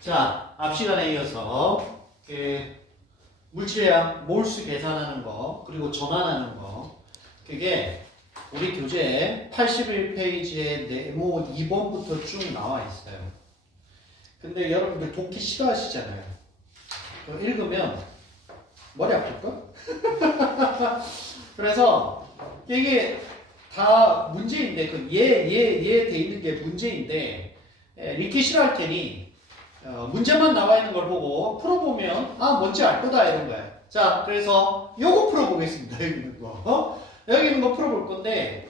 자, 앞 시간에 이어서 물질량 몰수 계산하는 거, 그리고 전환하는 거, 그게 우리 교재 81페이지에 네모 2번부터 쭉 나와 있어요. 근데 여러분들 독해 싫어하시잖아요. 그거 읽으면 머리 아플까? 그래서 이게 다 문제인데, 그 돼 있는 게 문제인데, 읽기 싫어할 테니 문제만 나와 있는 걸 보고 풀어보면 뭔지 알 거다 이런 거야. 자, 그래서 요거 풀어보겠습니다. 여기 있는 거. 여기 있는 거 풀어볼 건데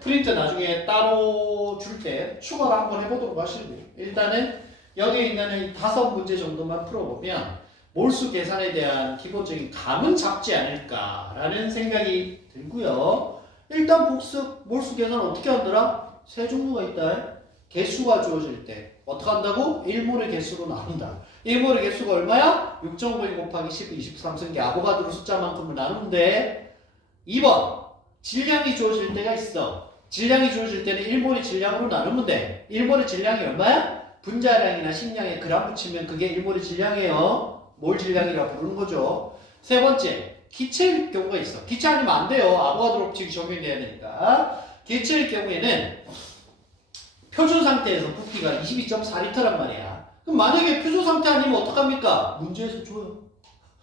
프린트 나중에 따로 줄 때 추가로 한번 해보도록 하시고요. 일단은 여기 있는 5문제 정도만 풀어보면 몰수 계산에 대한 기본적인 감은 잡지 않을까라는 생각이 들고요. 일단 복습, 몰수 계산 어떻게 하더라? 세 종류가 있다. 개수가 주어질 때 어떻게 한다고? 1몰의 개수로 나눈다. 1몰의 개수가 얼마야? 6.5 곱하기 10, 23승기 아보가드로 숫자만큼을 나누는데 2번 질량이 주어질 때가 있어. 질량이 주어질 때는 1몰의 질량으로 나누면 돼. 1몰의 질량이 얼마야? 분자량이나 식량에 그람 붙이면 그게 1몰의 질량이에요. 몰 질량이라고 부르는 거죠. 세 번째, 기체일 경우가 있어. 기체 아니면 안 돼요. 아보가드로 법칙이 적용돼야 되니까. 기체일 경우에는 표준 상태에서 부피가 22.4리터란 말이야. 그럼 만약에 표준 상태 아니면 어떡합니까? 문제에서 줘요.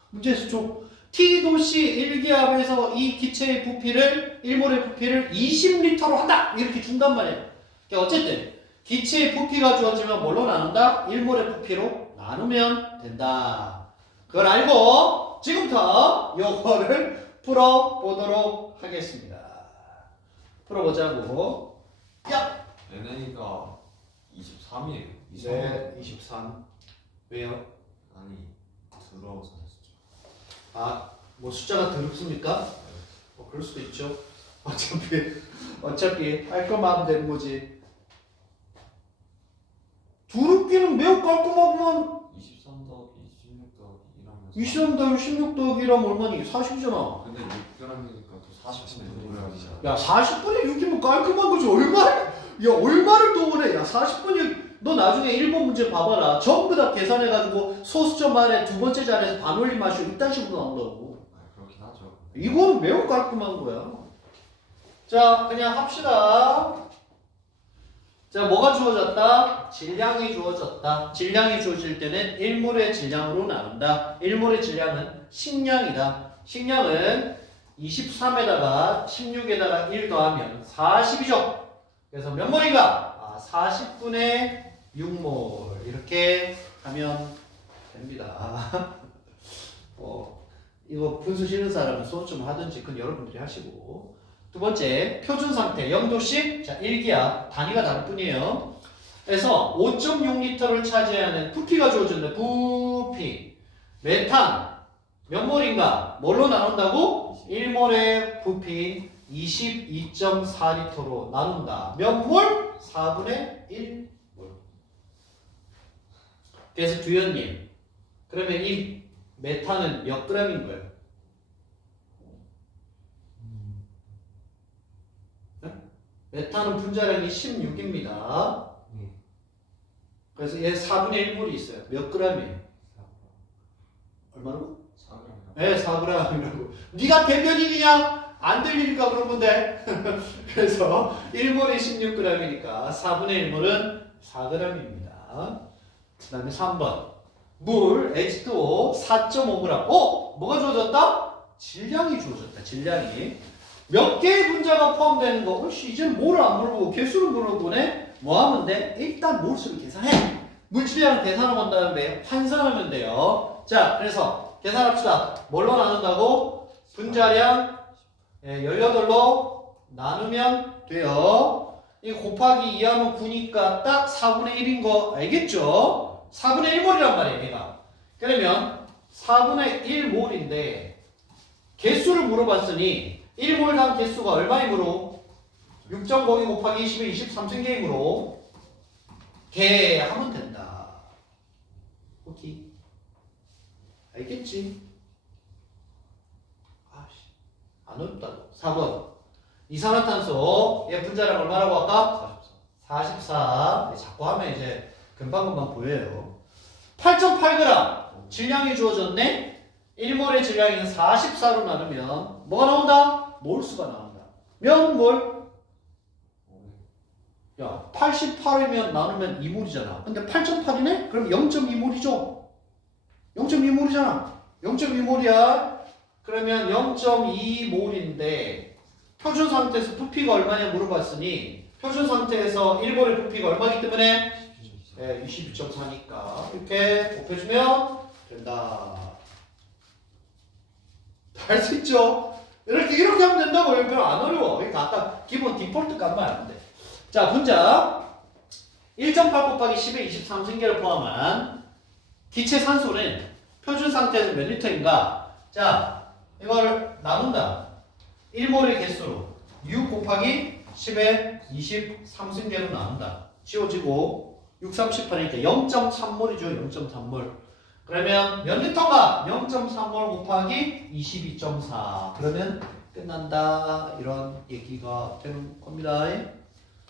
문제에서 줘. T도씨 1기압에서 이 기체의 부피를, 1몰의 부피를 20리터로 한다! 이렇게 준단 말이야. 그러니까 어쨌든 기체의 부피가 주어지면 뭘로 나눈다? 1몰의 부피로 나누면 된다. 그걸 알고 지금부터 요거를 풀어보도록 하겠습니다. 풀어보자고. 야! NA가 23이에요. 네, 23. 왜요? 아니, 들어서 했죠. 뭐 숫자가 더럽습니까? 그럴 수도 있죠. 어차피 할 것만 하면 되는 거지. 두릅기는 매우 깔끔하구만. 23 더하기 16 더하기 1하면 23 더하기 16 더하기 1하면 얼마니? 40이잖아. 근데 6g이니까 또 40분의 1을 하기 시작. 야, 40분의 6이면 깔끔한 거지. 얼마를 더 원해? 야, 40분이, 너 나중에 1번 문제 봐봐라. 전부 다 계산해가지고 소수점 아래 두 번째 자리에서 반올림 마시고 이딴 식으로 나온다고. 그렇긴 하죠. 이거는 매우 깔끔한 거야. 자, 그냥 합시다. 자, 뭐가 주어졌다? 질량이 주어졌다. 질량이 주어질 때는 1몰의 질량으로 나눈다. 1몰의 질량은 식량이다. 식량은 23에다가 16에다가 1 더하면 40이죠. 그래서 몇 몰인가? 40분의 6몰. 이렇게 하면 됩니다. 이거 분수 싫은 사람은 수업 좀 하든지 그건 여러분들이 하시고. 두 번째, 표준 상태 0도씩. 자, 1기압. 단위가 다를 뿐이에요. 그래서 5.6리터를 차지하는 부피가 주어졌네. 부피. 메탄. 몇 몰인가? 뭘로 나눈다고? 1몰의 부피 22.4리터로 나눈다. 몇 몰? 4분의 1몰. 그래서 두현님, 그러면 이 메탄은 몇 g인 거예요? 메탄은 분자량이 16입니다. 그래서 얘 4분의 1몰이 있어요. 몇 g이에요? 얼마라고? 4g. 네, 4g이라고. 네가 대변인이냐? 안 들리니까 그런 건데. 그래서 1몰이 16g이니까 4분의 1몰은 4g입니다. 그 다음에 3번. 물, H2O 4.5g. 뭐가 주어졌다? 질량이 주어졌다. 질량이. 몇 개의 분자가 포함되는 거? 이제는 몰을 안 물어보고 개수를 물어보네? 뭐 하면 돼? 일단 몰수를 계산해. 물질량을 계산하고 난 다음에 환산하면 돼요. 자, 그래서 계산합시다. 뭘로 나눈다고? 분자량 18로 나누면 돼요. 이 곱하기 2하면 9니까 딱 4분의 1인 거 알겠죠? 4분의 1몰이란 말이에요, 얘가. 그러면 4분의 1몰인데 개수를 물어봤으니 1몰당 개수가 얼마이므로? 6.02 곱하기 20에 23승계이므로 개 하면 된다. 오케이. 알겠지? 안 어렵다고. 4번. 이산화탄소 얘 분자량 얼마라고 할까? 44. 자꾸 하면 이제 금방금방 보여요. 8.8g 질량이 주어졌네. 1몰의 질량이 44로 나누면 뭐가 나온다? 몰수가 나온다. 몇 몰? 야, 88이면 나누면 2몰이잖아. 근데 8.8이네? 그럼 0.2몰이죠? 0.2몰이잖아. 0.2몰이야. 그러면 0.2몰인데 표준 상태에서 부피가 얼마냐 물어봤으니 표준 상태에서 1몰의 부피가 얼마이기 때문에 22.4니까 이렇게 곱해주면 된다. 할 수 있죠? 이렇게 하면 된다고. 별로 안 어려워. 그러니까 아까 기본 디폴트 값만 하면 돼. 자, 분자 1.8 곱하기 10의 23승계를 포함한 기체 산소는 표준 상태에서 몇 리터인가? 자, 이걸 나눈다. 1몰의 개수로 6 곱하기 10의 23승계로 나눈다. 지워지고 6, 3, 18이니까 0.3몰이죠. 0.3몰. 그러면 몇 리터가? 0.3몰 곱하기 22.4. 그러면 끝난다. 이런 얘기가 되는 겁니다.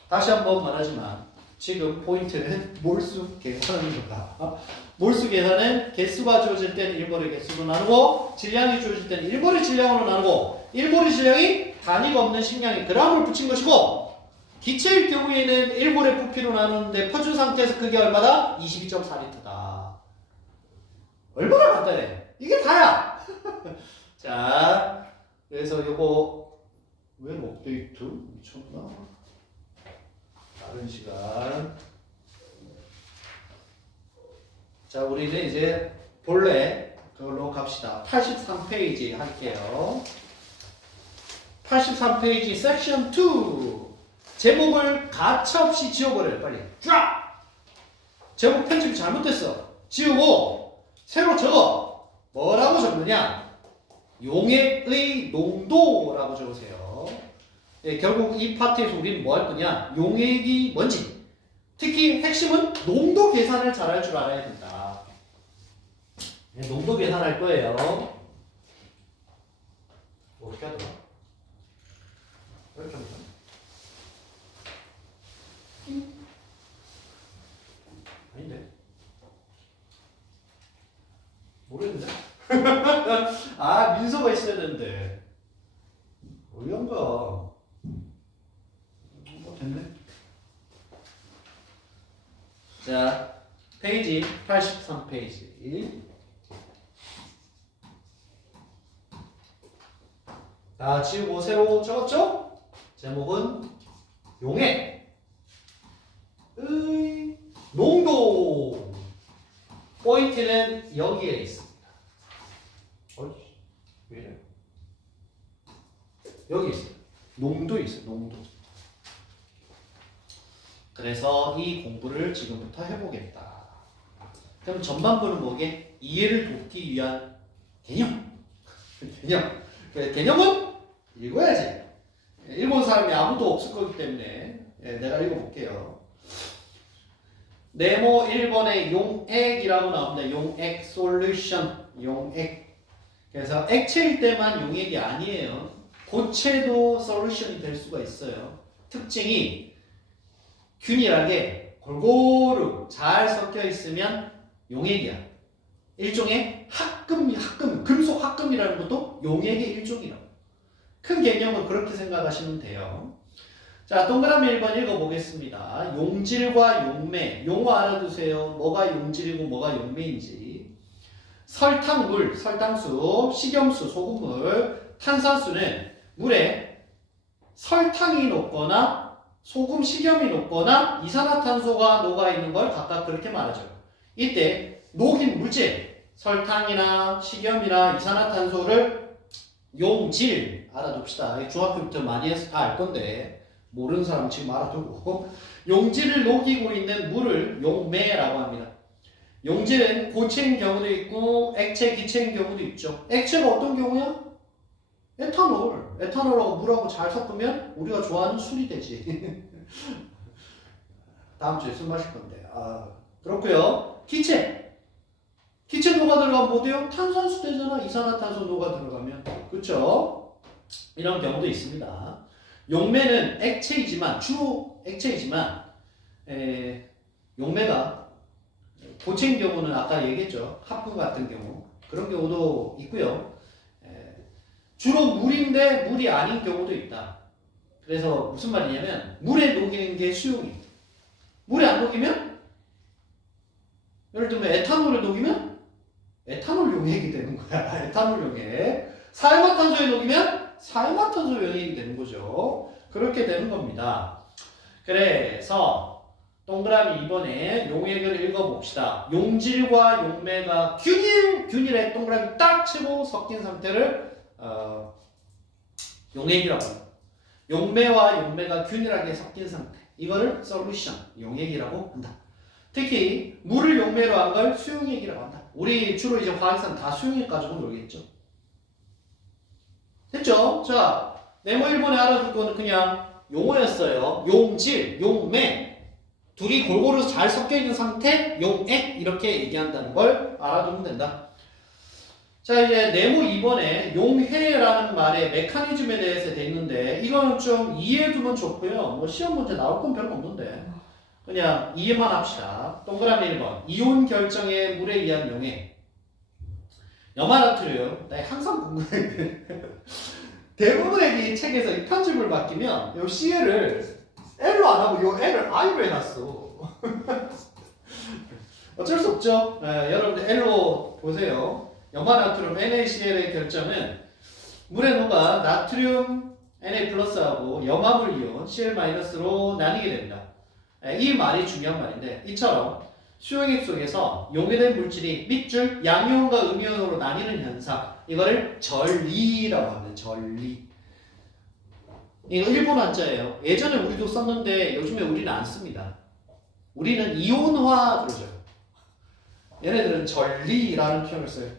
다시 한번 말하지만 지금 포인트는 몰수 계산하는 거다. 몰수 계산은 개수가 주어질 때는 1몰의 개수로 나누고 질량이 주어질 때는 1몰의 질량으로 나누고 1몰의 질량이 단위가 없는 식량에 g을 붙인 것이고 기체일 경우에는 1몰의 부피로 나누는데 표준 상태에서 그게 얼마다? 22.4리터다. 얼마나 간단해. 이게 다야. 자, 그래서 요거 왜 업데이트? 미쳤나? 다른 시간. 자, 우리는 이제 본래 그걸로 갑시다. 83페이지 할게요. 83페이지 섹션 2. 제목을 가차없이 지워버려요. 빨리. 쫙! 제목 편집이 잘못됐어. 지우고 새로 적어. 뭐라고 적느냐? 용액의 농도라고 적으세요. 네, 결국 이 파트에서 우리는 뭐 할 거냐? 용액이 뭔지. 특히 핵심은 농도 계산을 잘할 줄 알아야 된다. 네, 농도 계산할 거예요. 어떻게 하더라? 이렇게 하더라? 아닌데? 모르겠는데? 아, 민서가 있어야 되는데. 어려운가? 됐네. 자, 페이지 83페이지. 다 지우고 새로 적었죠? 제목은 용액의 농도. 포인트는 여기에 있습니다. 왜 이래? 여기 있어요. 농도 있어요. 농도. 그래서 이 공부를 지금부터 해보겠다. 그럼 전반부는 뭐게? 이해를 돕기 위한 개념. 개념. 개념은 읽어야지. 읽은 사람이 아무도 없을 거기 때문에 내가 읽어볼게요. 네모 1번에 용액이라고 나옵니다. 용액 솔루션. 용액. 그래서 액체일 때만 용액이 아니에요. 고체도 솔루션이 될 수가 있어요. 특징이 균일하게 골고루 잘 섞여 있으면 용액이야. 일종의 합금, 금속 합금이라는 것도 용액의 일종이라고. 큰 개념은 그렇게 생각하시면 돼요. 자, 동그라미 1번 읽어보겠습니다. 용질과 용매. 용어 알아두세요. 뭐가 용질이고 뭐가 용매인지. 설탕물, 설탕수, 식염수, 소금물, 탄산수는 물에 설탕이 녹거나 소금, 식염이 녹거나 이산화탄소가 녹아있는 걸 각각 그렇게 말하죠. 이때 녹인 물질, 설탕이나 식염이나 이산화탄소를 용질 알아둡시다. 중학교부터 많이 해서 다 알 건데 모르는 사람 지금 알아두고 용질을 녹이고 있는 물을 용매라고 합니다. 용질은 고체인 경우도 있고 액체, 기체인 경우도 있죠. 액체가 어떤 경우야? 에탄올. 에탄올하고 물하고 잘 섞으면 우리가 좋아하는 술이 되지. 다음 주에 술 마실 건데. 아, 그렇고요. 기체. 기체 녹아 들어가면 뭐 돼요? 탄산수 되잖아. 이산화탄소 녹아 들어가면. 그렇죠? 이런 경우도 있습니다. 용매는 액체이지만 주로 액체이지만 용매가 고체인 경우는 아까 얘기했죠. 합금 같은 경우. 그런 경우도 있고요. 주로 물인데 물이 아닌 경우도 있다. 그래서 무슨 말이냐면 물에 녹이는 게 수용이. 물에 안 녹이면 예를 들면 에탄올에 녹이면 에탄올 용액이 되는 거야. 에탄올 용액. 사이화탄소에 녹이면 사이화탄소 용액이 되는 거죠. 그렇게 되는 겁니다. 그래서 동그라미 2번에 용액을 읽어봅시다. 용질과 용매가 균일에 동그라미 딱 치고 섞인 상태를 용액이라고 합니다. 용매와 용매가 균일하게 섞인 상태. 이거를 솔루션, 용액이라고 한다. 특히 물을 용매로 한 걸 수용액이라고 한다. 우리 주로 이제 화학산 다 수용액 가지고 놀겠죠. 됐죠? 자, 네모 1번에 알아둘 거는 그냥 용어였어요. 용질, 용매. 둘이 골고루 잘 섞여 있는 상태, 용액. 이렇게 얘기한다는 걸 알아두면 된다. 자, 이제 네모 2번에 용해라는 말의 메커니즘에 대해서 돼 있는데, 이거는 좀 이해해두면 좋고요. 뭐 시험 문제 나올 건 별로 없는데, 그냥 이해만 합시다. 동그라미 1번. 이온 결정의 물에 의한 용해. 염화나트륨. 나 항상 궁금해. 대부분의 이 책에서 이 편집을 맡기면 요 CL을 L로 안 하고 요 L을 I로 해놨어. 어쩔 수 없죠. 여러분들 L로 보세요. 염화나트륨 NaCl의 결정은 물에 녹아 나트륨 Na+하고 염화물 이온 Cl-로 나뉘게 됩니다. 이 말이 중요한 말인데 이처럼 수용액 속에서 용해된 물질이 밑줄 양이온과 음이온으로 나뉘는 현상 이거를 전리라고 합니다. 전리. 이거 일본 한자예요. 예전에 우리도 썼는데 요즘에 우리는 안 씁니다. 우리는 이온화 그러죠. 얘네들은 전리라는 표현을 써요.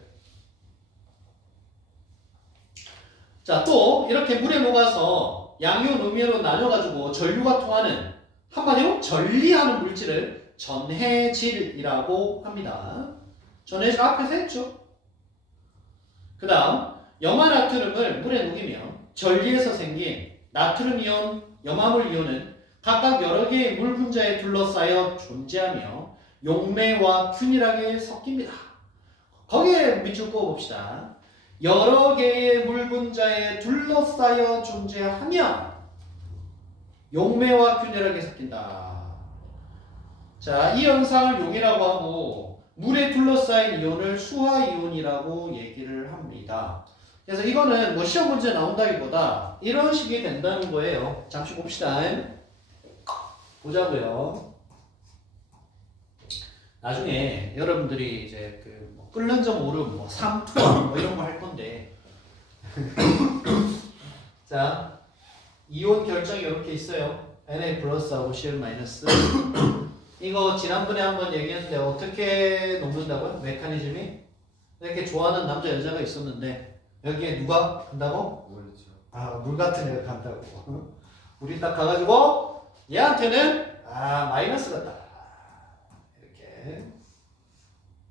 자, 또 이렇게 물에 녹아서 양이온, 음이온으로 나뉘어가지고 전류가 통하는 한마디로 전리하는 물질을 전해질이라고 합니다. 전해질 앞에서 했죠. 그 다음 염화나트륨을 물에 녹이면 전리에서 생긴 나트륨 이온, 염화물 이온은 각각 여러 개의 물 분자에 둘러싸여 존재하며 용매와 균일하게 섞입니다. 거기에 밑줄 그어봅시다. 여러 개의 물 분자에 둘러싸여 존재하며 용매와 균일하게 섞인다. 자, 이 현상을 용이라고 하고 물에 둘러싸인 이온을 수화이온이라고 얘기를 합니다. 그래서 이거는 뭐 시험 문제 나온다기보다 이런 식이 된다는 거예요. 잠시 봅시다. 보자고요. 나중에 여러분들이 이제 그 뭐 끓는 점 오름, 뭐 삼투압 뭐 이런 거 할 건데 자, 이온 결정이 이렇게 있어요. Na+하고 Cl-. 이거 지난번에 한번 얘기했는데 어떻게 녹는다고요? 메커니즘이? 이렇게 좋아하는 남자 여자가 있었는데 여기에 누가 간다고? 물이죠. 아, 물 같은 애가 간다고. 물이 딱 가가지고 얘한테는 마이너스 같다.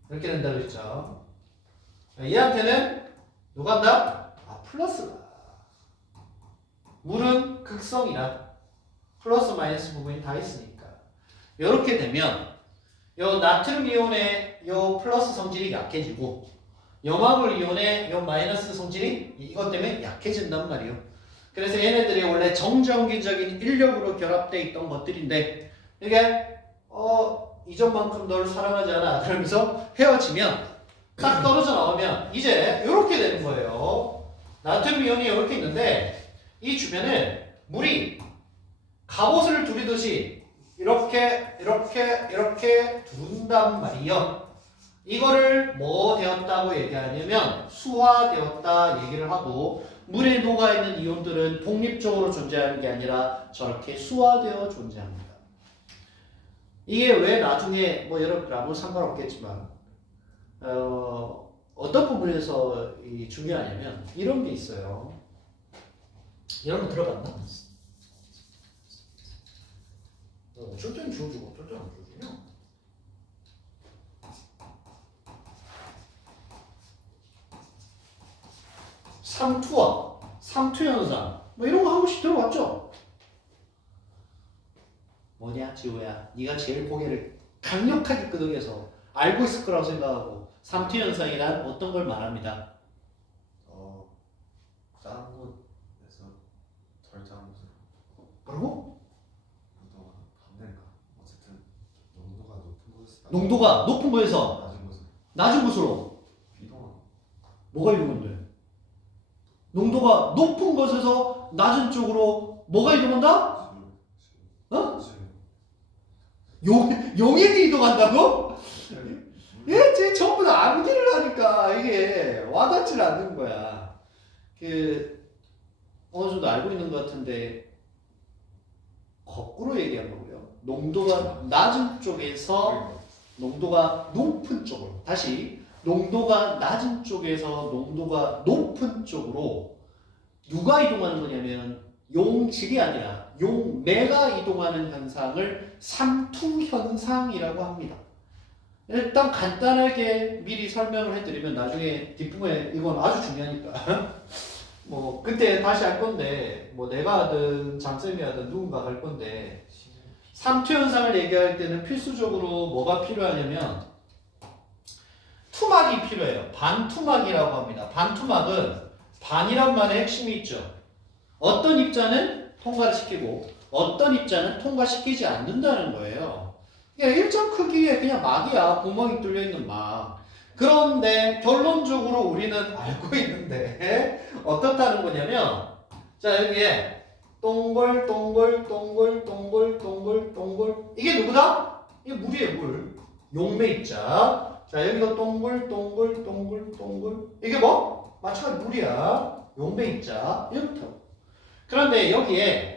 이렇게 된다고 그랬죠. 얘한테는 누가 간다? 플러스가. 물은 극성이라 플러스 마이너스 부분이 다 있으니까. 이렇게 되면 요 나트륨 이온의 요 플러스 성질이 약해지고 염화물 이온의 요 마이너스 성질이 이것 때문에 약해진단 말이에요. 그래서 얘네들이 원래 정전기적인 인력으로 결합되어 있던 것들인데 이게 이전만큼 너를 사랑하지 않아 그러면서 헤어지면 딱 떨어져 나오면 이제 이렇게 되는 거예요. 나트륨 이온이 이렇게 있는데 이 주변에 물이 갑옷을 두르듯이 이렇게 두른단 말이에요. 이거를 뭐 되었다고 얘기하냐면 수화되었다 얘기를 하고 물에 녹아있는 이온들은 독립적으로 존재하는 게 아니라 저렇게 수화되어 존재합니다. 이게 왜 나중에 뭐 여러분들 아무 상관없겠지만 어떤 부분에서 중요하냐면 이런 게 있어요. 이런 거 들어봤나? 어쩔 땐 지워주고 어쩔 땐 안 지워주냐? 삼투압, 삼투현상 뭐 이런 거 한 번씩 들어봤죠? 뭐냐 지호야, 네가 제일 고개를 강력하게 끄덕여서 알고 있을 거라고 생각하고 삼투 현상이란 어떤 걸 말합니다. 작은 곳에서 덜 작은 곳으로. 뭐라고? 농도가 반대인가? 어쨌든 농도가 높은 곳에서 농도가 높은 곳에서 낮은 곳으로 낮은 곳으로 이동하는. 뭐가 이동한대? 농도가 높은 곳에서 낮은 쪽으로 뭐가 이동한다? 어? 용인이 이동한다고? 예, 쟤 전부 다 암기를 하니까 이게 와닿질 않는 거야. 어느 정도 알고 있는 것 같은데 거꾸로 얘기한 거고요. 농도가 낮은 쪽에서 농도가 높은 쪽으로, 다시 농도가 낮은 쪽에서 농도가 높은 쪽으로 누가 이동하는 거냐면 용질이 아니라 용매가 이동하는 현상을 삼투 현상이라고 합니다. 일단 간단하게 미리 설명을 해드리면 나중에 뒷부분에 이건 아주 중요하니까 뭐 그때 다시 할 건데 뭐 내가 하든 장쌤이 하든 누군가 할 건데 삼투 현상을 얘기할 때는 필수적으로 뭐가 필요하냐면 투막이 필요해요. 반투막이라고 합니다. 반투막은 반이란 말의 핵심이 있죠. 어떤 입자는 통과를 시키고 어떤 입자는 통과시키지 않는다는 거예요. 그냥 일정 크기의 그냥 막이야. 구멍이 뚫려 있는 막. 그런데 결론적으로 우리는 알고 있는데 어떻다는 거냐면 자 여기에 동글 동글 동글 동글 동글 동글 이게 누구다? 이게 물이에요. 물. 용매 입자. 자 여기도 동글 동글 동글 동글 이게 뭐? 마찬가지 물이야. 용매 입자. 이렇다고. 그런데 여기에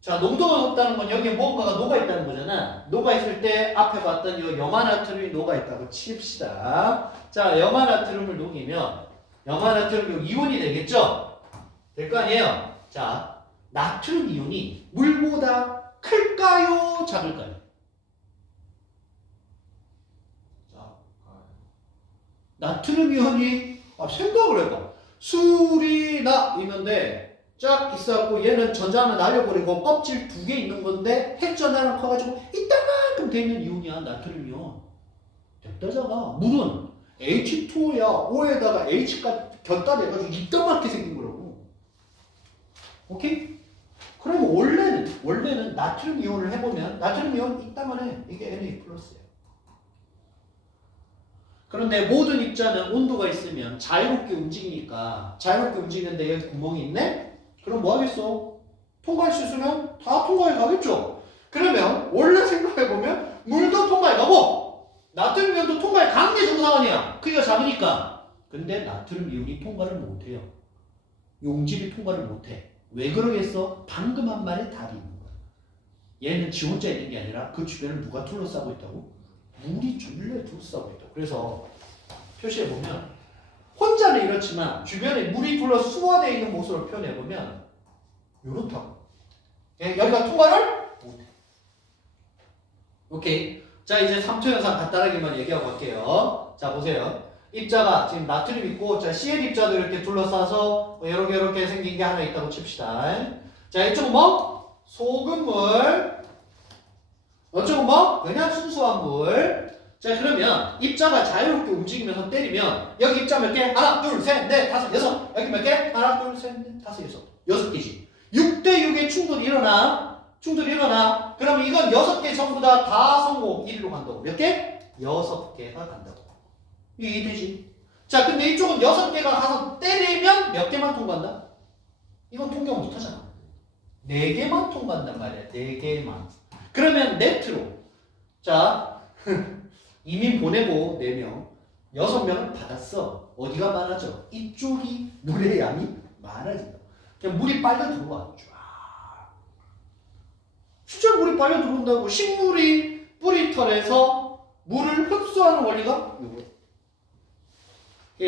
자 농도가 높다는 건 여기에 무언가가 녹아있다는 거잖아. 녹아있을 때 앞에 봤던 이 염화나트륨이 녹아있다고 칩시다. 자 염화나트륨을 녹이면 염화나트륨 이온이 되겠죠? 될 거 아니에요? 자 나트륨 이온이 물보다 클까요? 작을까요? 나트륨 이온이 생각을 해봐. 술이 있는데 쫙 있어갖고 얘는 전자 하나 날려버리고 껍질 2개 있는 건데 핵전 하나 커가지고 이따만큼 돼 있는 이온이야. 나트륨 이온. 됐다 작아. 물은 H2O야. O에다가 H가 곁다해가지고 이따만하게 생긴 거라고. 오케이? 그러면 원래는 나트륨 이온을 해보면 나트륨 이온 이따만해. 이게 Na 플러스예요. 그런데 모든 입자는 온도가 있으면 자유롭게 움직이니까 자유롭게 움직이는데 여기 구멍이 있네? 그럼 뭐 하겠어? 통과할 수 있으면 다 통과해 가겠죠? 그러면 원래 생각해보면 물도 통과해 가고 나트륨 이온도 통과해 가는 게 정상 아니야. 크기가 작으니까. 근데 나트륨 이온이 통과를 못해요. 용질이 통과를 못해. 왜 그러겠어? 방금 한 말에 답이 있는 거야. 얘는 지 혼자 있는 게 아니라 그 주변을 누가 둘러싸고 있다고? 물이 줄래 둘러싸고 있다고. 그래서 표시해보면 혼자는 이렇지만 주변에 물이 둘러 수화되어 있는 모습을 표현해보면 이렇다고. 예, 여기가 통과를 못해. 오케이. 자 이제 삼투 현상 간단하게만 얘기하고 갈게요. 자 보세요. 입자가 지금 나트륨 있고 자 Cl 입자도 이렇게 둘러싸서 이렇게 생긴 게 하나 있다고 칩시다. 자 이쪽은 뭐? 소금물. 이쪽은 뭐? 그냥 순수한 물. 자 그러면 입자가 자유롭게 움직이면서 때리면 여기 입자 몇 개? 하나 둘 셋 넷 다섯 여섯. 여기 몇 개? 하나 둘 셋 넷 다섯 여섯 개지. 6대6의 충돌이 일어나. 그러면 이건 6개 전부 다 성공 1위로 간다고. 몇 개? 6개가 간다고. 이게 되지. 자 근데 이쪽은 6개가 가서 때리면 몇 개만 통과한다? 이건 통과 못하잖아. 4개만 통과한단 말이야. 4개만. 그러면 네트로 자 이미 보내고 4명 6명은 받았어. 어디가 많아져? 이쪽이 물의 양이 많아진다. 그냥 물이 빨려 들어와. 쫙. 진짜 물이 빨려 들어온다고. 식물이 뿌리털에서 물을 흡수하는 원리가 이거.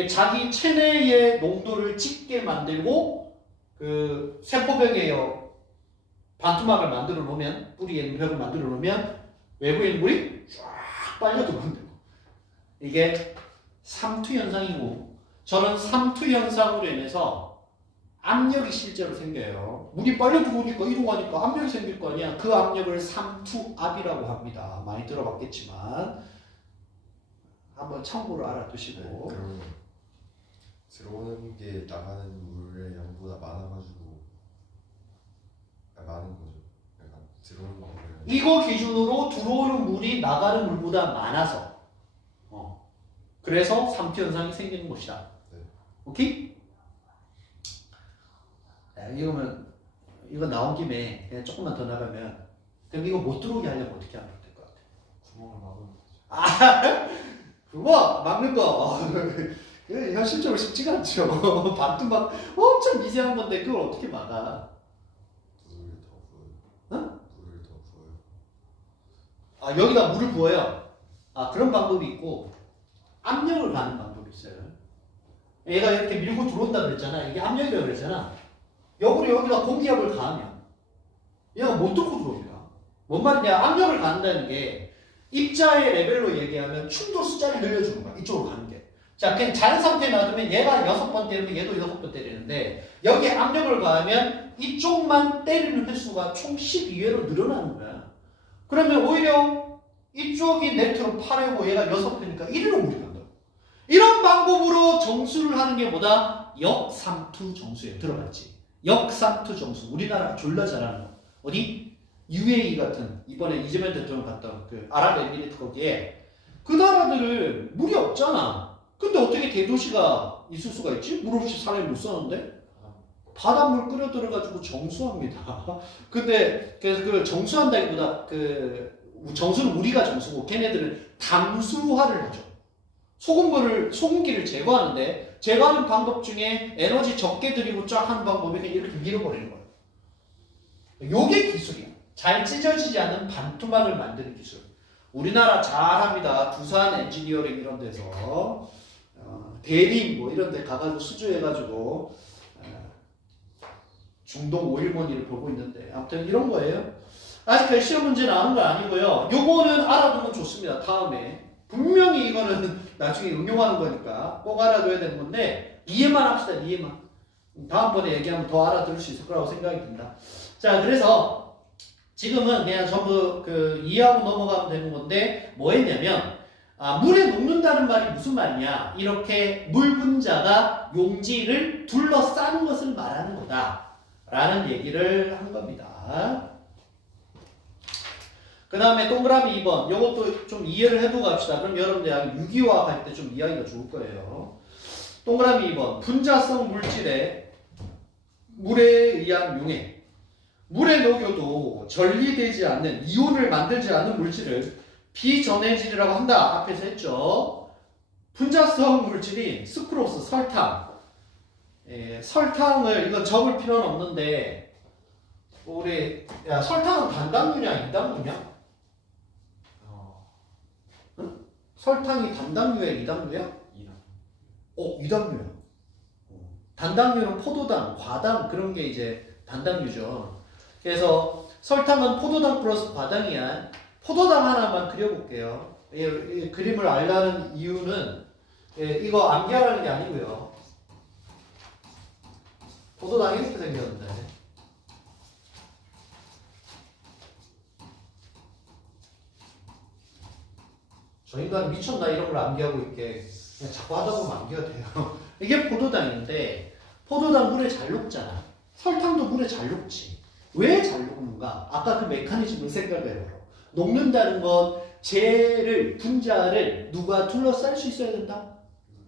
자기 체내의 농도를 짙게 만들고 그 세포벽에요. 반투막을 만들어 놓으면 뿌리에 있는 벽을 만들어 놓으면 외부에 있는 물이 쫙 빨려 들어온다고. 이게 삼투 현상이고 저는 삼투 현상으로 인해서 압력이 실제로 생겨요. 물이 빨려 들어오니까 이동하니까 압력이 생길 거 아니야. 그 압력을 삼투압이라고 합니다. 많이 들어봤겠지만 한번 참고로 알아두시고. 그럼 들어오는 게 나가는 물의 양보다 많아가지고 많은 거죠. 약간 들어오는 물의 이거 기준으로 들어오는 물이 나가는 물보다 많아서 그래서 삼투 현상이 생기는 것이다. 네. 오케이? 이거 나온 김에 그냥 조금만 더 나가면 그럼 이거 못 들어오게 하려면 어떻게 하면 될 것 같아? 구멍을 막으면 되죠. 그거 막는 거 현실적으로 쉽지가 않죠. 반투막 엄청 미세한 건데 그걸 어떻게 막아? 물을 더 부어요. 어? 물을 더 부어요. 여기다 물을 부어요. 그런 방법이 있고 압력을 가는 방법이 있어요. 얘가 이렇게 밀고 들어온다 그랬잖아. 이게 압력이라고 그랬잖아. 역으로 여기다 공기압을 가하면 얘가 못 뚫고 들어옵니다. 뭔 말이냐? 압력을 가한다는 게 입자의 레벨로 얘기하면 충돌 숫자를 늘려주는 거야. 이쪽으로 가는 게. 자, 그냥 자연 상태에 놔두면 얘가 6번 때리면 얘도 6번 때리는데 여기에 압력을 가하면 이쪽만 때리는 횟수가 총 12회로 늘어나는 거야. 그러면 오히려 이쪽이 네트로 8회고 얘가 6회니까 1회로 물이 간다. 이런 방법으로 정수를 하는 게 뭐다? 역삼투 정수에 들어갔지. 역삼투 정수. 우리나라 졸라 잘하는 거. 어디? UAE 같은 이번에 이재명 대통령 갔던 그 아랍에미리트 거기에 그 나라들은 물이 없잖아. 근데 어떻게 대도시가 있을 수가 있지? 물 없이 사람이 못 사는데? 바닷물 끓여 들어가지고 정수합니다. 근데 그래서 그걸 정수한다기보다 정수는 우리가 정수고 걔네들은 담수화를 하죠. 소금기를 제거하는데 제거하는 방법 중에 에너지 적게 들이고 쫙 하는 방법이 그냥 이렇게 밀어버리는 거예요. 요게 기술이야. 잘 찢어지지 않는 반투막을 만드는 기술. 우리나라 잘합니다. 두산 엔지니어링 이런 데서 대림 뭐 이런 데 가가지고 수주해가지고 중동 오일머니를 보고 있는데 아무튼 이런 거예요. 아직까지 시험 문제 나오는 거 아니고요. 요거는 알아두면 좋습니다. 다음에 분명히 이거는 나중에 응용하는 거니까 꼭 알아둬야 되는 건데 이해만 합시다. 이해만. 다음번에 얘기하면 더 알아들을 수 있을 거라고 생각이 듭니다. 자, 그래서 지금은 그냥 전부 이해하고 넘어가면 되는 건데 뭐 했냐면 물에 녹는다는 말이 무슨 말이냐? 이렇게 물 분자가 용지를 둘러싸는 것을 말하는 거다 라는 얘기를 한 겁니다. 그 다음에 동그라미 2번 이것도 좀 이해를 해보고 갑시다. 그럼 여러분들 유기화학 할 때 좀 이해하기가 좋을 거예요. 동그라미 2번 분자성 물질의 물에 의한 용해. 물에 녹여도 전리되지 않는 이온을 만들지 않는 물질을 비전해질이라고 한다. 앞에서 했죠. 분자성 물질인 스크로스, 설탕. 설탕을 이거 적을 필요는 없는데 설탕은 단당류냐 이당류냐? 응? 설탕이 단당류야 이당류야? 이당류야. 단당류는 포도당, 과당 그런 게 이제 단당류죠. 그래서 설탕은 포도당 플러스 과당이야. 포도당 하나만 그려볼게요. 이 그림을 알라는 이유는 이거 암기하라는 게 아니고요. 포도당이 이렇게 생겼는데 저 인간 미쳤나 이런 걸 암기하고 있게 그냥 자꾸 하다 보면 암기가 돼요. 이게 포도당인데 포도당 물에 잘 녹잖아. 설탕도 물에 잘 녹지. 왜 잘 녹는가? 아까 그 메커니즘을 생각해봐요. 녹는다는 건 분자를 누가 둘러쌀 수 있어야 된다?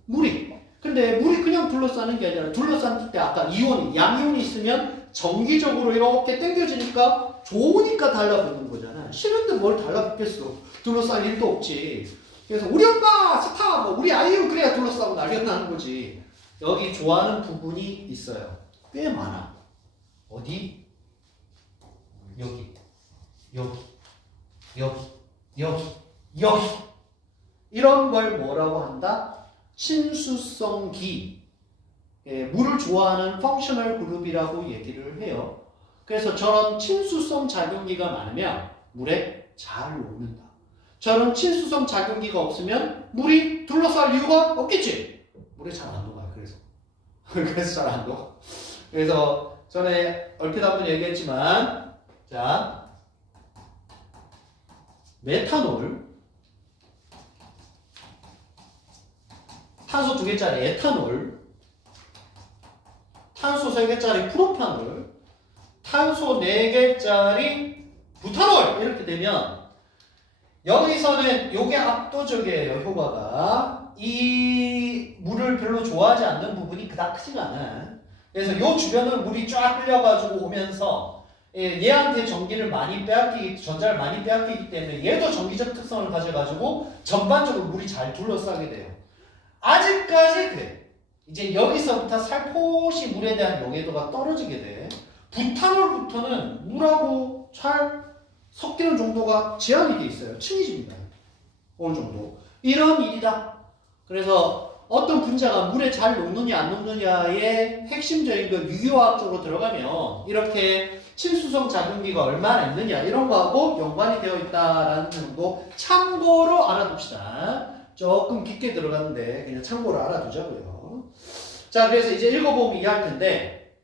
물이. 근데 물이 그냥 둘러싸는 게 아니라 둘러싼 때 아까 이온이, 양이온이 있으면 정기적으로 이렇게 당겨지니까 좋으니까 달라붙는 거잖아. 싫은데 뭘 달라붙겠어. 둘러쌀 일도 없지. 그래서 우리 엄마 스타, 우리 아이유 그래야 둘러싸고 난리가 나는 거지. 여기 좋아하는 부분이 있어요. 꽤 많아. 어디? 여기. 이런 걸 뭐라고 한다? 친수성기. 물을 좋아하는 펑셔널 그룹이라고 얘기를 해요. 그래서 저런 친수성 작용기가 많으면 물에 잘 녹는다. 저런 친수성 작용기가 없으면 물이 둘러쌀 이유가 없겠지. 물에 잘 안 녹아요. 그래서 잘 안 녹아. 그래서 전에 얼핏 한번 얘기했지만 자 메탄올 탄소 2개짜리 에탄올, 탄소 3개짜리 프로파놀, 탄소 4개짜리 부탄올 이렇게 되면 여기서는 요게 압도적이에요. 효과가 이 물을 별로 좋아하지 않는 부분이 그닥 크지가 않아. 그래서 요 주변을 물이 쫙 흘려가지고 오면서 얘한테 전기를 많이 빼앗기기, 전자를 많이 빼앗기기 때문에 얘도 전기적 특성을 가져가지고 전반적으로 물이 잘 둘러싸게 돼요. 아직까지 그래. 이제 여기서부터 살포시 물에 대한 용해도가 떨어지게 돼. 부탄올부터는 물하고 잘 섞이는 정도가 제한이 돼 있어요. 친해집니다. 어느 정도. 이런 일이다. 그래서 어떤 분자가 물에 잘 녹느냐 안 녹느냐의 핵심적인 그 유효화학적으로 들어가면 이렇게 친수성 작용기가 얼마나 있느냐 이런 거하고 연관이 되어 있다라는 정도 참고로 알아둡시다. 조금 깊게 들어갔는데 그냥 참고로 알아두자고요. 자, 그래서 이제 읽어보면 이해할 텐데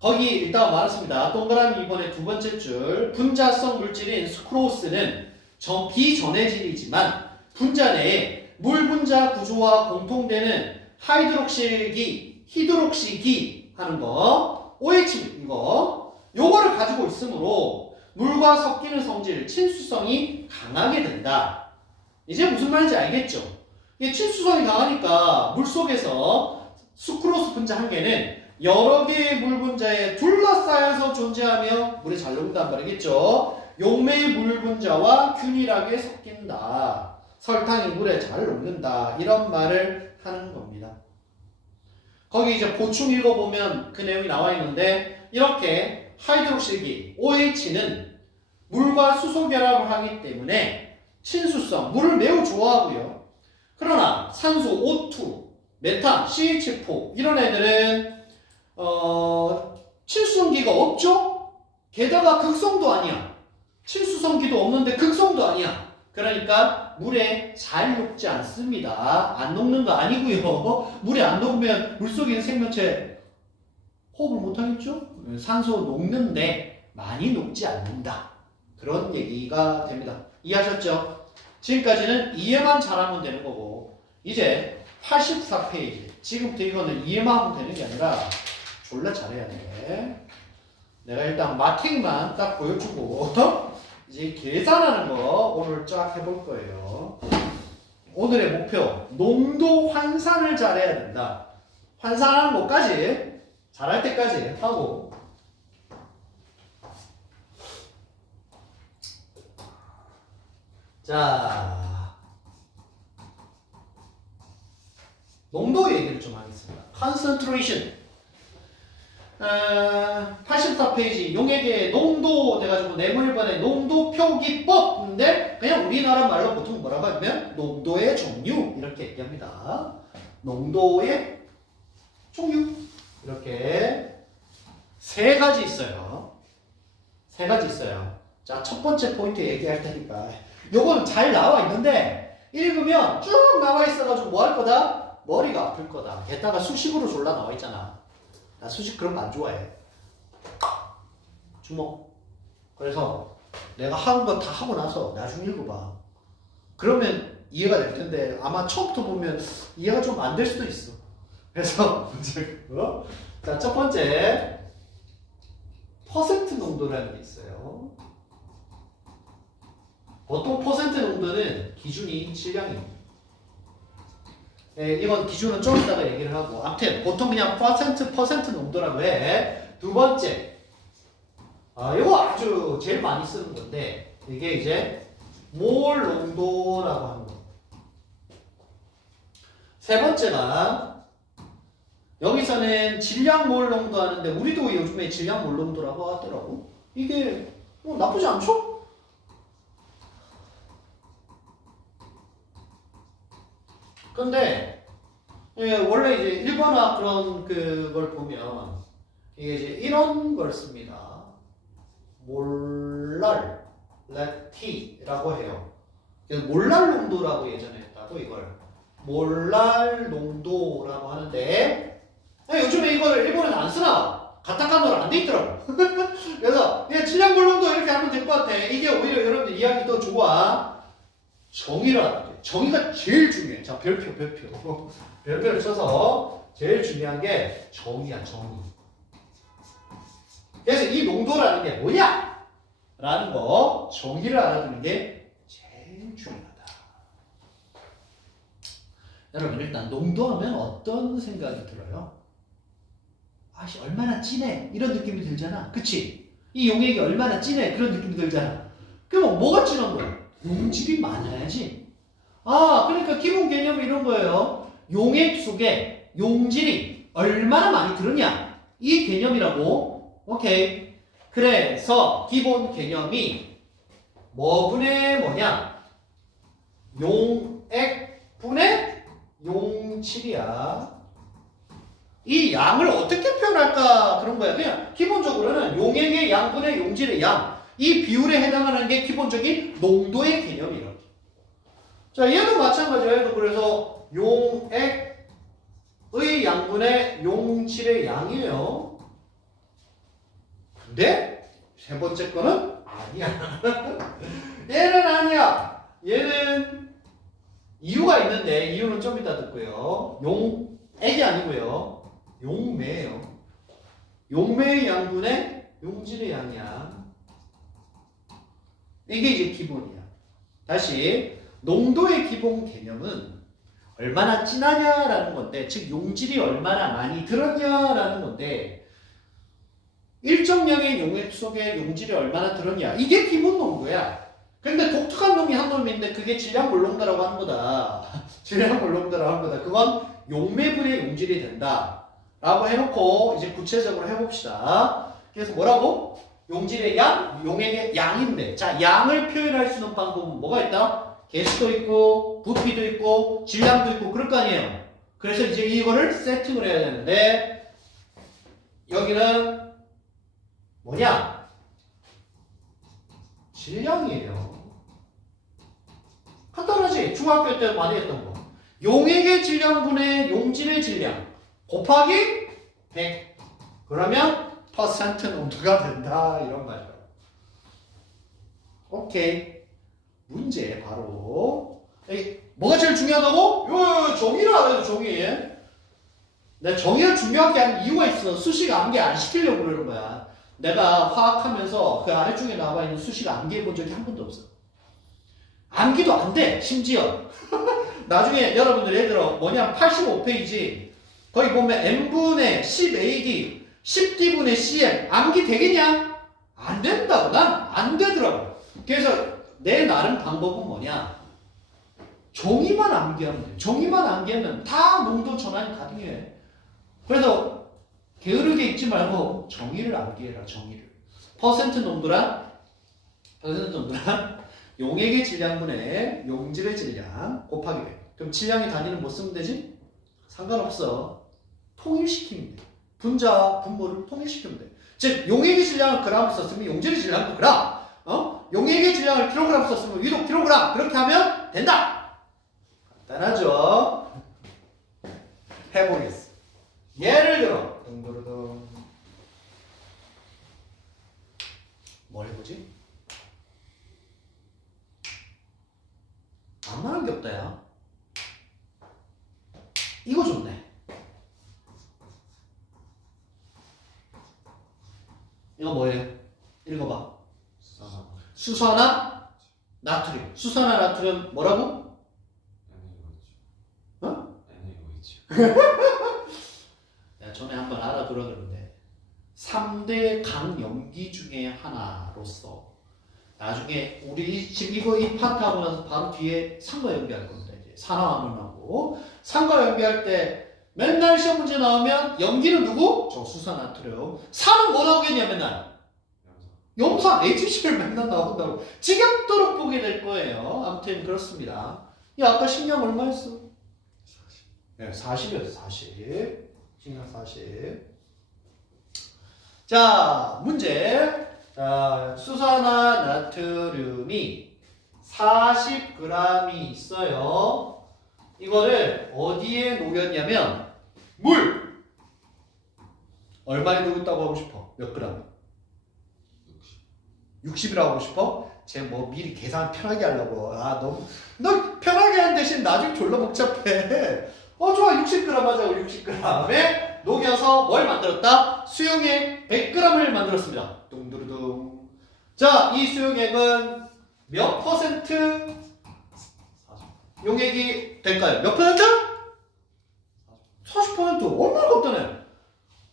거기 일단 말했습니다. 동그라미 이번에 두 번째 줄 분자성 물질인 수크로스는 비전해질이지만 분자 내에 물 분자 구조와 공통되는 하이드록실기, 히드록시기 하는 거, OH 요거를 가지고 있으므로 물과 섞이는 성질, 친수성이 강하게 된다. 이제 무슨 말인지 알겠죠? 이게 친수성이 강하니까 물 속에서 수크로스 분자 한 개는 여러 개의 물 분자에 둘러싸여서 존재하며 물에 잘 녹는단 말이겠죠? 용매의 물 분자와 균일하게 섞인다. 설탕이 물에 잘 녹는다. 이런 말을 하는 겁니다. 거기 이제 보충 읽어보면 그 내용이 나와 있는데 이렇게 하이드록실기 OH는 물과 수소 결합을 하기 때문에 친수성, 물을 매우 좋아하고요. 그러나 산소 O2, 메탄, CH4 이런 애들은 친수성기가 없죠? 게다가 극성도 아니야. 친수성기도 없는데 극성도 아니야. 그러니까 물에 잘 녹지 않습니다. 안 녹는 거 아니고요. 물에 안 녹으면 물속에 있는 생명체 호흡을 못하겠죠? 산소 녹는데 많이 녹지 않는다. 그런 얘기가 됩니다. 이해하셨죠? 지금까지는 이해만 잘하면 되는 거고 이제 84페이지 지금부터 이거는 이해만 하면 되는 게 아니라 졸라 잘해야 돼. 내가 일단 마팅만 딱 보여주고 이제 계산하는 거 오늘 쫙 해볼 거예요. 오늘의 목표 농도 환산을 잘해야 된다. 환산하는 것까지 잘할 때까지 하고 자 농도 얘기를 좀 하겠습니다. concentration 84페이지 용액의 농도 돼가지고 네모일반의 농도 표기법인데 그냥 우리나라 말로 보통 뭐라고 하면 농도의 종류 이렇게 얘기합니다. 농도의 종류 이렇게 세 가지 있어요. 세 가지 있어요. 자, 첫 번째 포인트 얘기할 테니까 요거는 잘 나와 있는데 읽으면 쭉 나와 있어가지고 뭐 할 거다? 머리가 아플 거다. 게다가 수식으로 졸라 나와 있잖아. 나 수식 그런 거 안 좋아해. 주목. 그래서 내가 하는 거 다 하고 나서 나중에 읽어봐. 그러면 이해가 될 텐데 아마 처음부터 보면 이해가 좀 안 될 수도 있어. 그래서 자, 첫 번째 퍼센트 농도라는 게 있어요. 보통 퍼센트 농도는 기준이 질량입니다. 네, 이건 기준은 좀 이따가 얘기를 하고 아무튼 보통 그냥 퍼센트 농도라고 해. 두 번째 이거 아주 제일 많이 쓰는 건데 이게 이제 몰 농도라고 하는 거. 세 번째가 여기서는 질량 몰 농도 하는데 우리도 요즘에 질량 몰 농도라고 하더라고. 이게 나쁘지 않죠? 근데 원래 이제 일본화 그런 그걸 보면 이게 이제 이런 걸 씁니다. 몰랄리티라고 해요. 몰랄 농도라고 예전에 했다고 이걸 몰랄 농도라고 하는데 요즘에 이걸 일본에는 안 쓰나? 가타카나로 안 돼 있더라고. 그래서 그냥 질량 몰 농도 이렇게 하면 될 것 같아. 이게 오히려 여러분들 이해하기 더 좋아. 정의를 알아야 돼. 정의가 제일 중요해. 자, 별표. 별표를 쳐서 제일 중요한 게 정의야, 정의. 그래서 이 농도라는 게 뭐냐? 라는 거, 정의를 알아두는 게 제일 중요하다. 여러분, 일단 농도하면 어떤 생각이 들어요? 아씨, 얼마나 진해. 이런 느낌이 들잖아. 그치? 이 용액이 얼마나 진해. 그런 느낌이 들잖아. 그럼 뭐가 진한 거야? 용질이 많아야지. 아, 그러니까 기본 개념이 이런 거예요. 용액 속에 용질이 얼마나 많이 들었냐. 이 개념이라고. 오케이. 그래서 기본 개념이 뭐분의 뭐냐? 용액 분의 용질이야. 이 양을 어떻게 표현할까 그런 거야. 그냥 기본적으로는 용액의 양분의 용질의 양. 이 비율에 해당하는 게 기본적인 농도의 개념이라고. 자, 얘도 마찬가지야. 얘도 그래서 용액의 양분의 용질의 양이에요. 근데 세 번째 거는 아니야. 얘는 아니야. 얘는 이유가 있는데 이유는 좀 이따 듣고요. 용액이 아니고요. 용매예요. 용매의 양분의 용질의 양이야. 이게 이제 기본이야. 다시 농도의 기본 개념은 얼마나 진하냐라는 건데, 즉 용질이 얼마나 많이 들었냐라는 건데, 일정량의 용액 속에 용질이 얼마나 들었냐, 이게 기본 농도야. 근데 독특한 놈이 한 놈인데 그게 질량몰롱도라고 하는 거다. 질량몰롱도라고 하는 거다. 그건 용매분의 용질이 된다 라고 해놓고 이제 구체적으로 해봅시다. 그래서 뭐라고? 용질의 양, 용액의 양인데, 자, 양을 표현할 수 있는 방법은 뭐가 있다? 개수도 있고 부피도 있고 질량도 있고 그럴 거 아니에요. 그래서 이제 이거를 세팅을 해야 되는데, 여기는 뭐냐? 질량이에요. 간단하지? 중학교 때 많이 했던 거. 용액의 질량분의 용질의 질량 곱하기 100. 그러면 퍼센트 농도가 된다. 이런 말이에요. 오케이. 문제 바로. 뭐가 제일 중요하다고? 요 정의를 알아야 돼. 정의. 내가 정의를 중요하게 하는 이유가 있어. 수식 암기 안 시키려고 그러는 거야. 내가 화학하면서 그 아래쪽에 나와 있는 수식 암기해 본 적이 한 번도 없어. 암기도 안 돼. 심지어. 나중에 여러분들 예를 들어 뭐냐 85페이지 거기 보면 n분의 10AD 10D분의 CM 암기 되겠냐? 안 된다고. 난 안 되더라고. 그래서 내 나름 방법은 뭐냐? 종이만 암기하면 돼. 종이만 암기하면 다 농도 전환이 가능해. 그래서 게으르게 읽지 말고 정의를 암기해라. 정의를. 퍼센트 농도랑 용액의 질량분의 용질의 질량 곱하기 100. 그럼 질량의 단위는 뭐 쓰면 되지? 상관없어. 통일시키면 돼. 분자, 분모를 통일시키면 돼. 즉 용액의 질량을 그램 썼으면 용질의 질량도 그램. 용액의 질량을 킬로그램 썼으면 유도 킬로그램. 그렇게 하면 된다. 간단하죠? 해보겠습니다. 예를 들어 뭘 해보지? 만만한 게 없다. 야 이거 좋네. 이거 뭐예요? 읽어봐. 수산화 나트륨. 수산화 나트륨 뭐라고? 어? 내가 전에 한번 알아들어 그러는데 3대 강염기 중에 하나로서 나중에 우리 지금 이거 이 파트 하고 나서 바로 뒤에 산과 연기할 겁니다. 이제 산화화물하고 산과 연기할 때 맨날 시험 문제 나오면 염기는 누구? 저 수산나트륨. 산은 뭐 나오겠냐 맨날? 염산, HCl 맨날 나온다고. 지겹도록 보게 될 거예요. 아무튼 그렇습니다. 야, 아까 식량 얼마였어? 40. 네, 40이었어. 40. 식량 40. 자, 문제. 자, 수산화 나트륨이 40g이 있어요. 이거를 어디에 녹였냐면 물! 얼마에 녹였다고 하고 싶어? 몇 그램? 60이라고 하고 싶어? 제 뭐 미리 계산 편하게 하려고. 아, 너 편하게 한 대신 나중에 졸라 복잡해. 좋아. 60g 하자고. 60g에 녹여서 뭘 만들었다? 수용액 100g을 만들었습니다. 둥두루둥. 자, 이 수용액은 몇 퍼센트 용액이 될까요? 몇 퍼센트? 40%. 얼마나 없다네.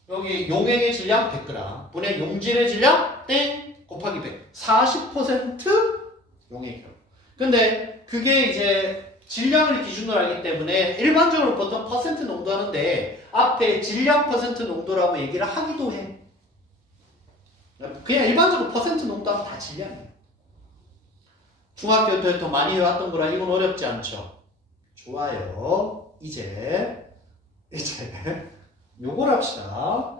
여기 용액의 질량 100g 분의 용질의 질량 땡 곱하기 100. 40% 용액이요. 근데 그게 이제 질량을 기준으로 하기 때문에 일반적으로 보통 퍼센트 농도 하는데 앞에 질량 퍼센트 농도라고 얘기를 하기도 해. 그냥 일반적으로 퍼센트 농도하면 다 질량이에요. 중학교 때 더 많이 해왔던 거라 이건 어렵지 않죠. 좋아요. 이제 요걸 합시다.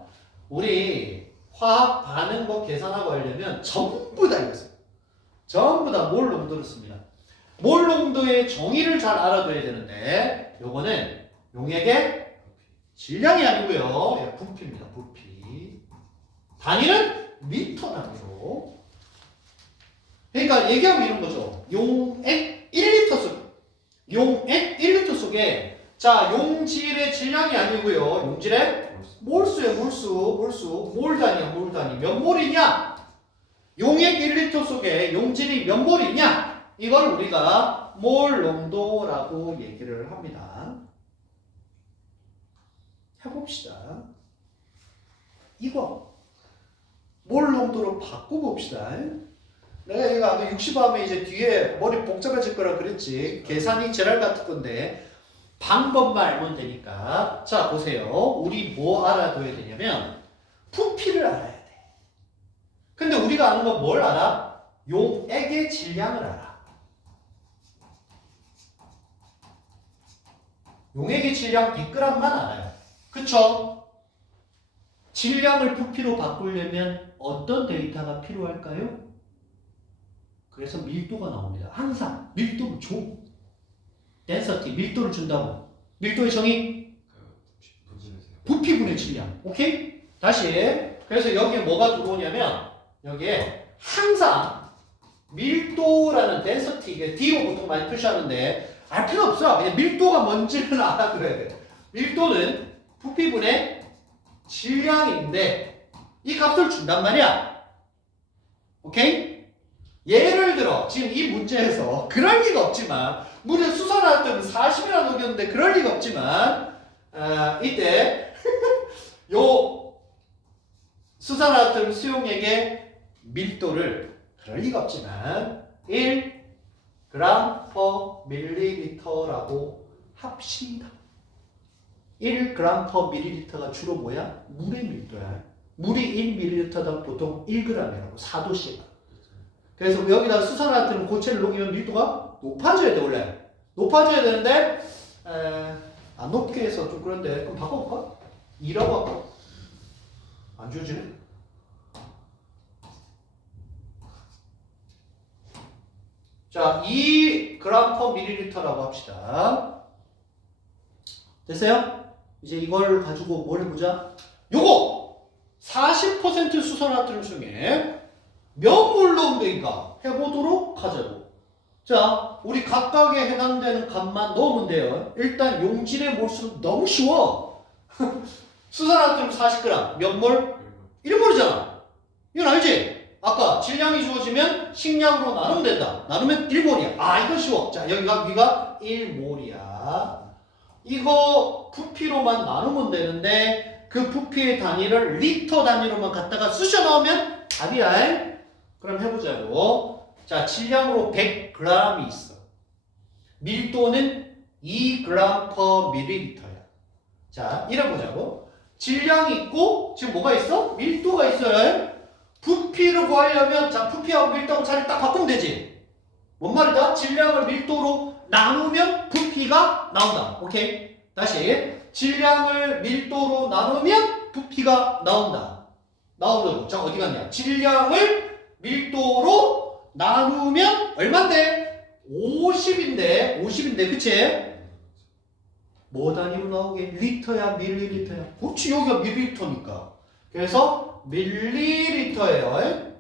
우리 화학 반응법 계산하고 하려면 전부 다 이거어요. 전부 다 몰 농도를 씁니다. 몰 농도의 정의를 잘 알아둬야 되는데 요거는 용액의 질량이 아니고요. 부피입니다. 부피. 단위는 미터 단위로. 그러니까 얘기하면 이런 거죠. 용액 1리터 속. 용액 1리터 속에 자, 용질의 질량이 아니고요. 용질의 몰수예요. 몰수. 몰 단위야. 몰 단위. 몇 몰이냐? 용액 1리터 속에 용질이 몇 몰이냐? 이걸 우리가 몰 농도라고 얘기를 합니다. 해봅시다. 이거 몰 농도로 바꿔봅시다. 내가 이거 아까 60 하면 이제 뒤에 머리 복잡해질 거라 그랬지. 계산이 제랄 같은 건데 방법만 알면 되니까. 자, 보세요. 우리 뭐 알아둬야 되냐면 부피를 알아야 돼. 근데 우리가 아는 건 뭘 알아? 용액의 질량을 알아. 용액의 질량 100g만 알아요. 그쵸? 질량을 부피로 바꾸려면 어떤 데이터가 필요할까요? 그래서 밀도가 나옵니다. 항상 밀도를 줘. density, 밀도를 준다고. 밀도의 정의? 부피분의 질량. 오케이? 다시. 그래서 여기에 뭐가 들어오냐면 여기에 항상 밀도라는 density, 이게 D로 보통 많이 표시하는데 알 필요 없어. 그냥 밀도가 뭔지는 알아둬야 돼. 밀도는 부피분의 질량인데 이 값을 준단 말이야. 오케이? 예를 들어 지금 이 문제에서 그럴 리가 없지만 무려 수산화학점은 40이나 녹였는데 그럴 리가 없지만 이때 요 수산화학점 수용액의 밀도를 그럴 리가 없지만 1g per ml라고 합시다. 1g per ml가 주로 뭐야? 물의 밀도야. 물이 1ml당 보통 1g이라고 4도씩. 그래서 여기다 수산화학점 고체를 녹이면 밀도가 높아져야 돼. 원래 높아져야 되는데 안 높게 해서 좀 그런데 그럼 바꿔볼까? 2라고 할까? 안 지워지네? 자, 2g per ml라고 합시다. 됐어요? 이제 이걸 가지고 뭘 해보자. 요거 40% 수산화학점 중에 몇 몰 농도인가 해보도록 하자고. 자, 우리 각각에 해당되는 값만 넣으면 돼요. 일단 용질의 몰수는 너무 쉬워. 수산화학점 40g 몇 몰? 1몰이잖아. 이건 알지? 아까 질량이 주어지면 식량으로 나누면 된다. 나누면 1몰이야. 아, 이건 쉬워. 자, 여기가 1몰이야. 이거 부피로만 나누면 되는데 그 부피의 단위를 리터 단위로만 갖다가 쑤셔 넣으면 답이야. 그럼 해보자고. 자, 질량으로 100g이 있어. 밀도는 2g per ml야. 자, 이래보자고. 질량이 있고 지금 뭐가 있어? 밀도가 있어요. 부피를 구하려면 자, 부피하고 밀도하고 자리 딱 바꾸면 되지. 뭔 말이다? 질량을 밀도로 나누면 부피가 나온다. 오케이? 다시. 질량을 밀도로 나누면 부피가 나온다. 나오려고. 자, 어디 갔냐? 질량을 밀도로 나누면 얼만데? 50인데, 그치? 뭐 단위로 나오게? 리터야, 밀리리터야? 그렇지, 여기가 밀리리터니까. 그래서 밀리리터예요.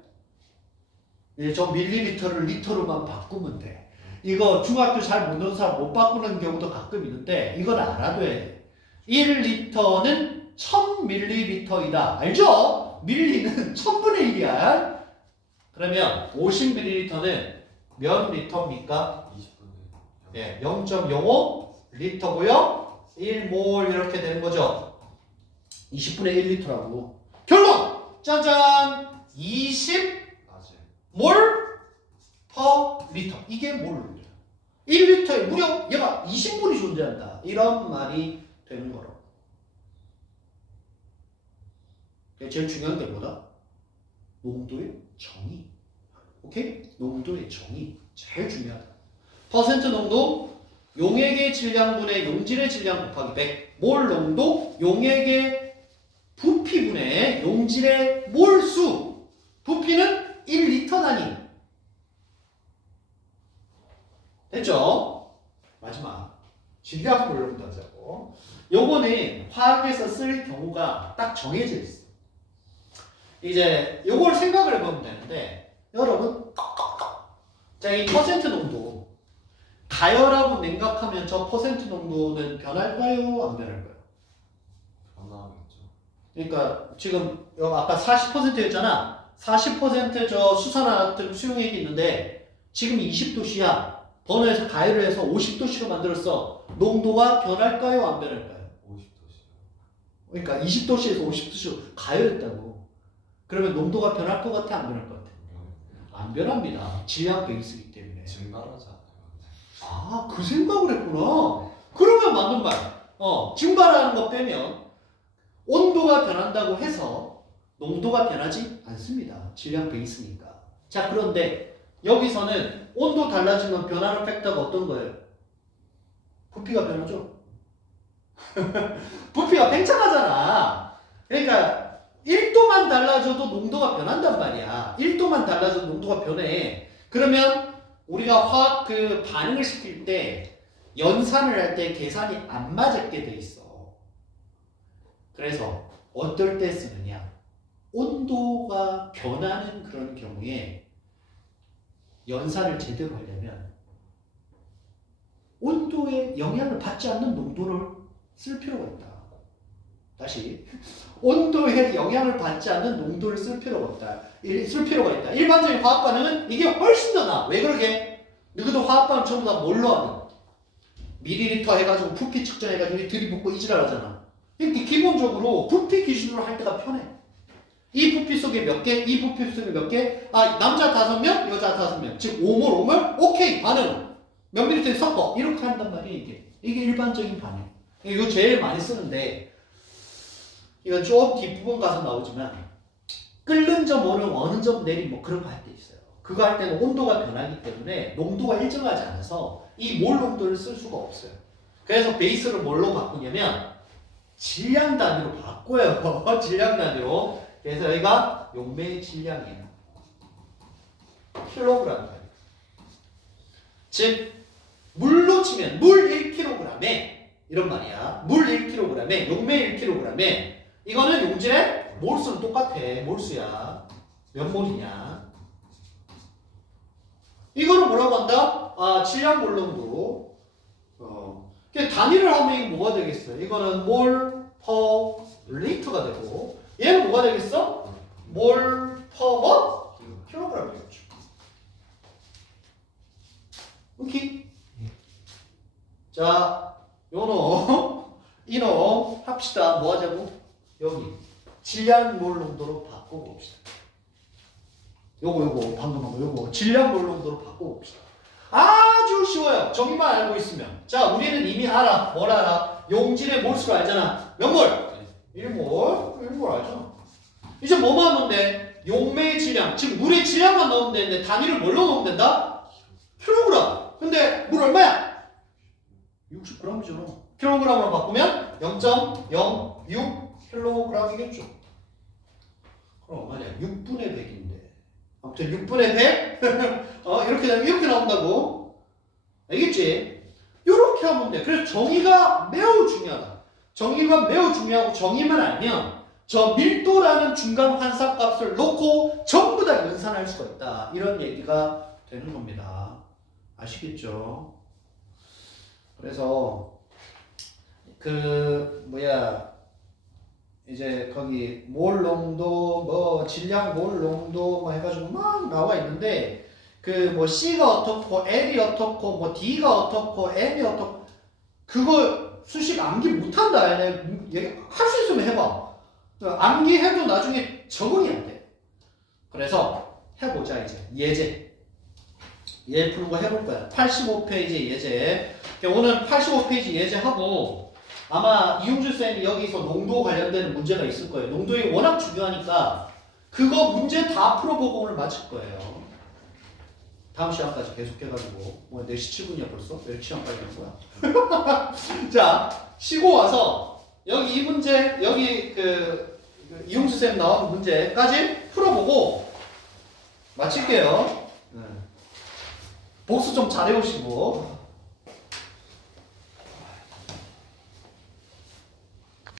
이제 저 밀리리터를 리터로만 바꾸면 돼. 이거 중학교 잘 못 넣은 사람 못 바꾸는 경우도 가끔 있는데 이건 알아둬야 돼. 1리터는 1000ml이다. 알죠? 밀리는 1000분의 1이야. 그러면 50ml는 몇 리터입니까? 20분에 예, 0.05 리터고요. 1몰 이렇게 되는 거죠. 20분의 1리터라고. 결론! 짜잔! 20몰 낮에 퍼 리터. 이게 몰입니다. 1리터에 무려 얘가 20몰이 존재한다. 이런 말이 되는 거로. 제일 중요한 게 뭐다? 농도의 정의. 오케이? 농도의 정의. 제일 중요하다. 퍼센트 농도, 용액의 질량분의 용질의 질량 곱하기 100. 몰 농도, 용액의 부피분의 용질의 몰수. 부피는 1리터 단위. 됐죠? 마지막. 질량 몰농도 하자고. 요거는 화학에서 쓸 경우가 딱 정해져 있어. 이제 요걸 생각을 해보면 되는데, 여러분, 자, 이 퍼센트 농도. 가열하고 냉각하면 저 퍼센트 농도는 변할까요? 안 변할까요? 변화하겠죠. 그러니까 지금 아까 40%였잖아. 40% 저 수산화학 수용액이 있는데 지금 20도씨야. 번호에서 가열을 해서 50도씨로 만들었어. 농도가 변할까요? 안 변할까요? 50도씨요. 그러니까 20도씨에서 50도씨로 가열했다고. 그러면 농도가 변할 것 같아? 안 변할 것 같아? 안 변합니다. 질량 베이스이기 때문에. 증발하지 않아요. 아, 그 생각을 했구나. 그러면 맞는 말. 증발하는 거 빼면 온도가 변한다고 해서 농도가 변하지 않습니다. 질량 베이스니까. 자, 그런데 여기서는 온도 달라지면 변하는 팩터가 어떤 거예요? 부피가 변하죠? 부피가 팽창하잖아. 그러니까 1도만 달라져도 농도가 변한단 말이야. 1도만 달라져도 농도가 변해. 그러면 우리가 화학 그 반응을 시킬 때 연산을 할 때 계산이 안 맞게 돼 있어. 그래서 어떨 때 쓰느냐? 온도가 변하는 그런 경우에 연산을 제대로 하려면 온도에 영향을 받지 않는 농도를 쓸 필요가 있다. 다시 온도에 영향을 받지 않는 농도를 쓸 필요가 있다. 일반적인 화학 반응은 이게 훨씬 더 나아. 왜 그러게? 너희도 화학 반응 전부 다 뭘로 하는? 밀리리터 해가지고 부피 측정해가지고 들이붓고 이지랄 하잖아. 이렇게 기본적으로 부피 기준으로 할 때가 편해. 이 부피 속에 몇 개, 이 부피 속에 몇 개, 남자 5명, 여자 5명. 즉 5몰, 오케이, 반응. 몇 밀리터에 섞어. 이렇게 한단 말이야, 이게. 이게 일반적인 반응. 이거 제일 많이 쓰는데, 이건 좀 뒷부분 가서 나오지만, 끓는 점 오름, 어느 점 내림, 뭐 그런 거 할 때 있어요. 그거 할 때는 온도가 변하기 때문에 농도가 일정하지 않아서 이 몰 농도를 쓸 수가 없어요. 그래서 베이스를 뭘로 바꾸냐면, 질량 단위로 바꿔요. 질량 단위로. 그래서 여기가 용매의 질량이에요. 킬로그램 단위. 즉 물로 치면 물 1kg에 이런 말이야. 물 1kg에 용매 1kg에 이거는 용질의 몰수는 똑같아. 몰수야. 몇 몰이냐. 이거를 뭐라고 한다? 질량 몰농도. 단위를 하면 이거 뭐가 되겠어요? 이거는 몰 퍼 리터가 되고 얘는 뭐가 되겠어? 몰 퍼 뭐? 킬로그램 되겠죠. 오케이. 자, 요놈, 이놈 합시다. 뭐 하자고? 여기 질량 몰 농도로 바꾸고 봅시다. 요거 방금 한 거 요거 질량 몰 농도로 바꾸고 봅시다. 아주 쉬워요. 저기만 알고 있으면. 자, 우리는 이미 알아. 뭘 알아? 용질의 몰수를 알잖아. 몇 몰? 1몰? 1몰 알잖아. 이제 뭐만 하면 돼? 용매의 질량, 즉 물의 질량만 넣으면 되는데 단위를 뭘로 넣으면 된다? 킬로그램. 근데 물 얼마야? 60g이잖아. 킬로그램으로 바꾸면 0.06킬로그램이겠죠. 그럼 얼마냐? 6분의 100인데. 아무튼 6분의 100? 이렇게 나온다고. 알겠지? 이렇게 하면 돼. 그래서 정의가 매우 중요하다. 정의가 매우 중요하고 정의만 알면 저 밀도라는 중간 환산값을 놓고 전부 다 연산할 수가 있다. 이런 얘기가 되는 겁니다. 아시겠죠? 그래서 이제 거기 몰 농도 뭐 질량 몰 농도 뭐 해가지고 막 나와 있는데 그 뭐 C가 어떻고 L이 어떻고 뭐 D가 어떻고 M이 어떻고 그거 수식 암기 못한다. 할 수 있으면 해봐. 암기해도 나중에 적응이 안 돼. 그래서 해보자 이제 예제. 얘 푸는 거 해볼 거야. 85페이지 예제. 오늘 85페이지 예제하고 아마 이용주 쌤이 여기서 농도 관련된 문제가 있을 거예요. 농도가 워낙 중요하니까 그거 문제 다 풀어보고 오늘 마칠 거예요. 다음 시간까지 계속해가지고 4시 7분이야 벌써? 왜 이렇게 시간 빨리 하는 거야? 자, 쉬고 와서 여기 이 문제, 여기 이용주 쌤 나온 문제까지 풀어보고 마칠게요. 복수 좀 잘해오시고